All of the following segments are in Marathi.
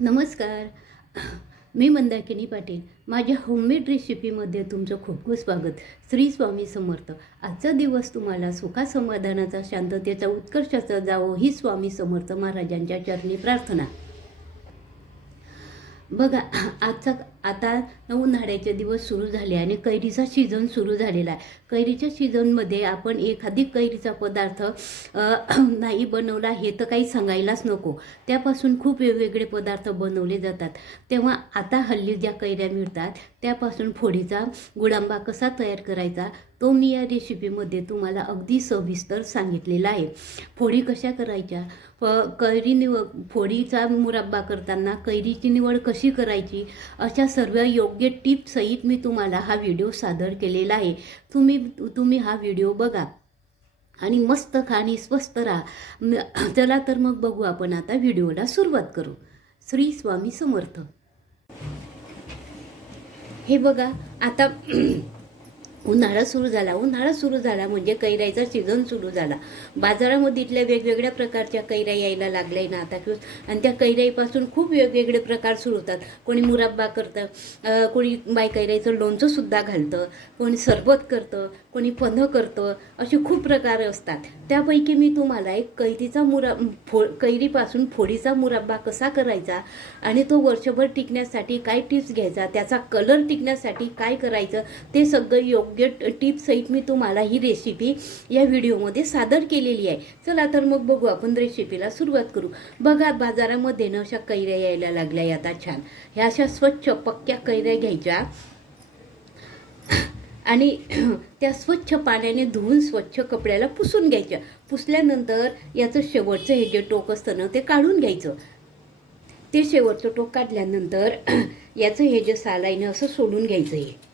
नमस्कार. मी मंदाकिनी पाटील. माझ्या होममेड रेसिपीमध्ये तुमचं खूप खूप स्वागत. श्री स्वामी समर्थ. आजचा दिवस तुम्हाला सुखासमाधानाचा शांततेचा उत्कर्षाचा जावो ही स्वामी समर्थ महाराजांच्या चरणी प्रार्थना. बघा आजचा आता उन्हाळ्याचे दिवस सुरू झाले आणि कैरीचा सीझन सुरू झालेला आहे. कैरीच्या सीझनमध्ये आपण एखादी कैरीचा पदार्थ नाही बनवला हे तर काही सांगायलाच नको. त्यापासून खूप वेगवेगळे पदार्थ बनवले जातात. तेव्हा आता हल्ली ज्या कैऱ्या मिळतात त्यापासून फोडीचा गुळांबा कसा तयार करायचा तो मी या रेसिपीमध्ये तुम्हाला अगदी सविस्तर सांगितलेला आहे. फोडी कशा करायच्या? फ कैरी निव फोडीचा मुरब्बा करताना कैरीची निवड कशी करायची? अशा सर्व योग्य टिपसहित मी तुम्हाला हा व्हिडिओ सादर केलेला आहे. तुम्ही तुम्ही हा व्हिडिओ बघा आणि मस्त खा आणि स्वस्त राहा. चला तर मग बघू आपण आता व्हिडिओला सुरुवात करू. श्री स्वामी समर्थ. हे बघा आता उन्हाळा सुरू झाला. उन्हाळा सुरू झाला म्हणजे कैराईचा सीझन सुरू झाला. बाजारामध्ये इथल्या वेगवेगळ्या प्रकारच्या कैराई यायला लागल्या ना आता किंवा आणि त्या कैराईपासून खूप वेगवेगळे प्रकार सुरू होतात. कोणी मुराब्बा करतं कोणी बाय कैराईचं लोणचं सुद्धा घालतं कोणी सरबत करतं कोणी पन्ह करतं असे खूप प्रकार असतात. त्यापैकी मी तुम्हाला एक कैरीचा मुरा फो कैरीपासून फोडीचा मुराब्बा कसा करायचा आणि तो वर्षभर टिकण्यासाठी काय टिप्स घ्यायचा त्याचा कलर टिकण्यासाठी काय करायचं ते सगळं योग्य टिप्ससहित मी तुम्हाला ही रेसिपी या व्हिडिओमध्ये सादर केलेली आहे. चला तर मग बघू आपण रेसिपीला सुरुवात करू. बघा बाजारामध्ये ना अशा कैऱ्या यायला लागल्या आता छान. ह्या अशा स्वच्छ पक्क्या कैऱ्या घ्यायच्या. आणि त्या स्वच्छ पाण्याने धुवून स्वच्छ कपड्याला पुसून घ्यायच्या. पुसल्यानंतर याचं शेवटचं हे जे टोक असतं ना ते काढून घ्यायचं. ते शेवटचं टोक काढल्यानंतर याचं हे जे साल असं सोडून घ्यायचं हे.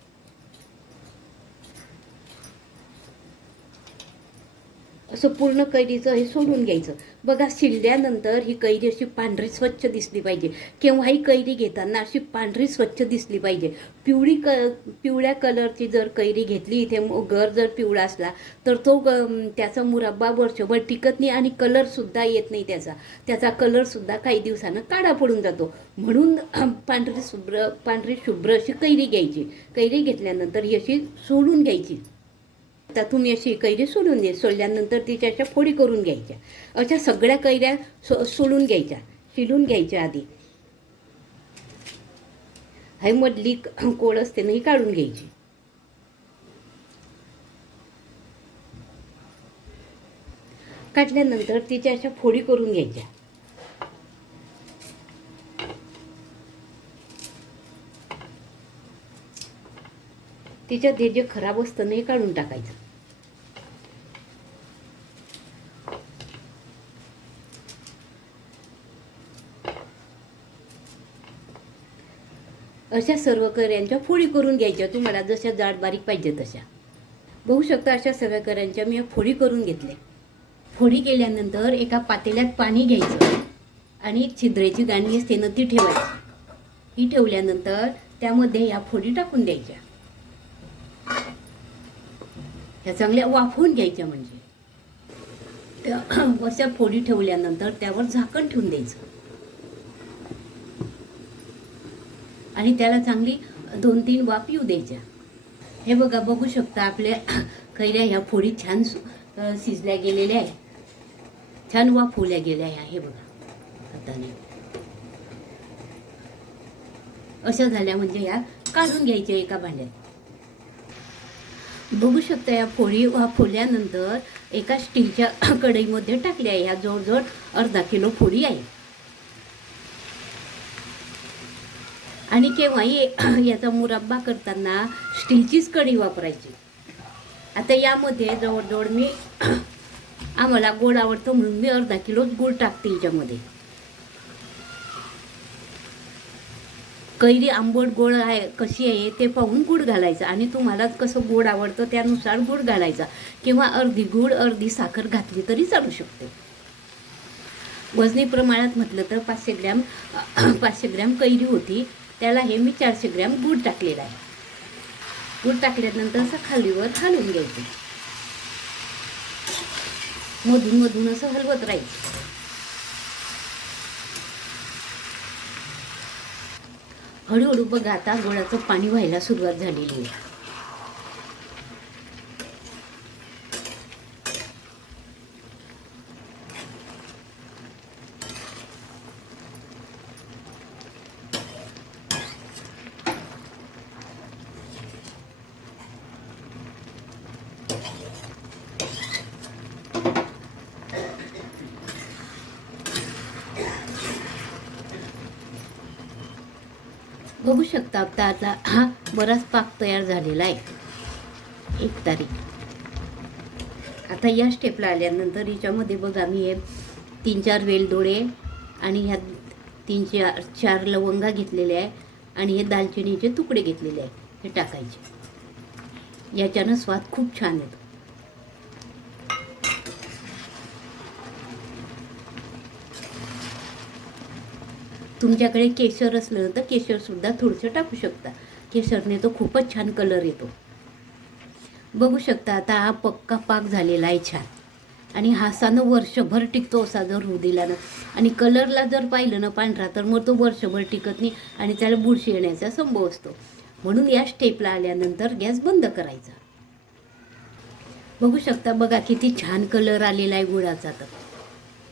असं पूर्ण कैरीचं हे सोडून घ्यायचं. बघा शिरल्यानंतर ही कैरी अशी पांढरी स्वच्छ दिसली पाहिजे. केव्हाही कैरी घेताना अशी पांढरी स्वच्छ दिसली पाहिजे. पिवळी क पिवळ्या कलरची जर कैरी घेतली इथे घर जर पिवळा असला तर तो त्याचा मुरब्बा वर्षभर टिकत नाही आणि कलरसुद्धा येत नाही त्याचा. त्याचा कलरसुद्धा काही दिवसानं काढा पडून जातो. म्हणून पांढरी शुभ्र पांढरी शुभ्र अशी कैरी घ्यायची. कैरी घेतल्यानंतर ही अशी सोडून घ्यायची. आता तुम्ही अशी कैरी सोडून दे. सोडल्यानंतर तिच्या अशा फोडी करून घ्यायच्या अशा सगळ्या कैऱ्या सो सोडून घ्यायच्या शिलून घ्यायच्या आधी. हाय मधली कोळ असते ना ही काढून घ्यायची. काढल्यानंतर तिच्या अशा फोडी करून घ्यायच्या तिच्यात हे जे खराब असतं ना हे काढून टाकायचं. अशा सर्व कर्यांच्या फोडी करून घ्यायच्या. तुम्हाला जशा जाड बारीक पाहिजे तशा. बघू शकता अशा सर्व कर्यांच्या मी फोडी करून घेतल्या. फोडी केल्यानंतर एका पातेल्यात पाणी घ्यायचं आणि एक छिद्रेची गाणी असते ना ती ठेवायची. ही ठेवल्यानंतर त्यामध्ये ह्या फोडी टाकून द्यायच्या. ह्या चांगल्या वाफवून घ्यायच्या म्हणजे. त्या अशा फोडी ठेवल्यानंतर त्यावर झाकण ठेवून द्यायचं. आणि त्याला चांगली दोन तीन वाफ येऊ द्यायच्या. हे बघा बघू शकता आपल्या कैऱ्या ह्या फोडी छान सु- शिजल्या गेलेल्या आहे छान वाफवल्या गेल्या ह्या हे बघा हाताने. अशा झाल्या म्हणजे ह्या काढून घ्यायच्या एका भांड्यात. बघू शकता या फोडी वाफवल्यानंतर एका स्टीलच्या कढईमध्ये टाकल्या ह्या जवळजवळ अर्धा किलो फोडी आहे. आणि केव्हाही याचा मुरब्बा करताना स्टीलचीच कढी वापरायची. आता यामध्ये जवळजवळ मी आम्हाला गोड आवडतं म्हणून मी अर्धा किलोच गूळ टाकते याच्यामध्ये. कैरी आंबट गोड आहे कशी आहे ते पाहून गूळ घालायचं आणि तुम्हाला कसं गोड आवडतं त्यानुसार गूळ घालायचा किंवा अर्धी गूळ अर्धी साखर घातली तरी चालू शकते. वजनी प्रमाणात म्हटलं तर पाचशे ग्रॅम पाचशे ग्रॅम कैरी होती. त्याला हे मी चारशे ग्रॅम गूळ टाकलेला आहे. गूळ टाकल्यानंतर असं खालीवर हलवून घ्यायचं. मधून मधून असं हलवत राहायचं. हळूहळू बघा आता गुळाचं पाणी व्हायला सुरुवात झालेली आहे. बघू शकता आता आता हा बराच पाक तयार झालेला आहे. एक तारीख. आता या स्टेपला आल्यानंतर हिच्यामध्ये बघा मी हे तीन चार वेलदोडे आणि ह्या तीन चार चार लवंगा घेतलेले आहे आणि हे दालचिनीचे तुकडे घेतलेले आहे. हे टाकायचे. याच्यानं स्वाद खूप छान येतो. तुमच्याकडे केशर असलं तर केशरसुद्धा थोडंसं टाकू शकता. केशरने तो खूपच छान कलर येतो. बघू शकता आता हा पक्का पाक झालेला आहे छान. आणि हा वर्षभर टिकतो असा जर होऊ ना आणि कलरला जर पाहिलं ना पांढरा तर मग तो वर्षभर टिकत नाही आणि त्याला बुरशी येण्याचा संभव असतो. म्हणून या स्टेपला आल्यानंतर गॅस बंद करायचा. बघू शकता बघा किती छान कलर आलेला आहे गुळाचा तर.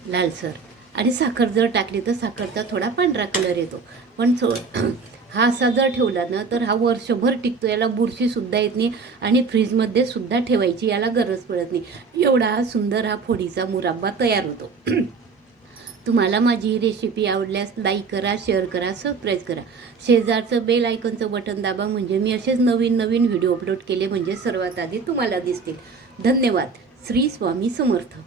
लालसर आणि साखर जर टाकली तर साखरचा थोडा पांढरा कलर येतो. पण थो हा असा जर ठेवला ना तर हा वर्षभर टिकतो. याला बुरशीसुद्धा येत नाही आणि फ्रीजमध्ये सुद्धा ठेवायची याला गरज पडत नाही. एवढा हा सुंदर हा फोडीचा मुराब्बा तयार होतो. तुम्हाला माझी ही रेसिपी आवडल्यास लाईक करा शेअर करा सबस्क्राईब करा. शेजारचं बेल आयकनचं बटन दाबा म्हणजे मी असेच नवीन नवीन व्हिडिओ अपलोड केले म्हणजे सर्वात आधी तुम्हाला दिसतील. धन्यवाद. श्री स्वामी समर्थ.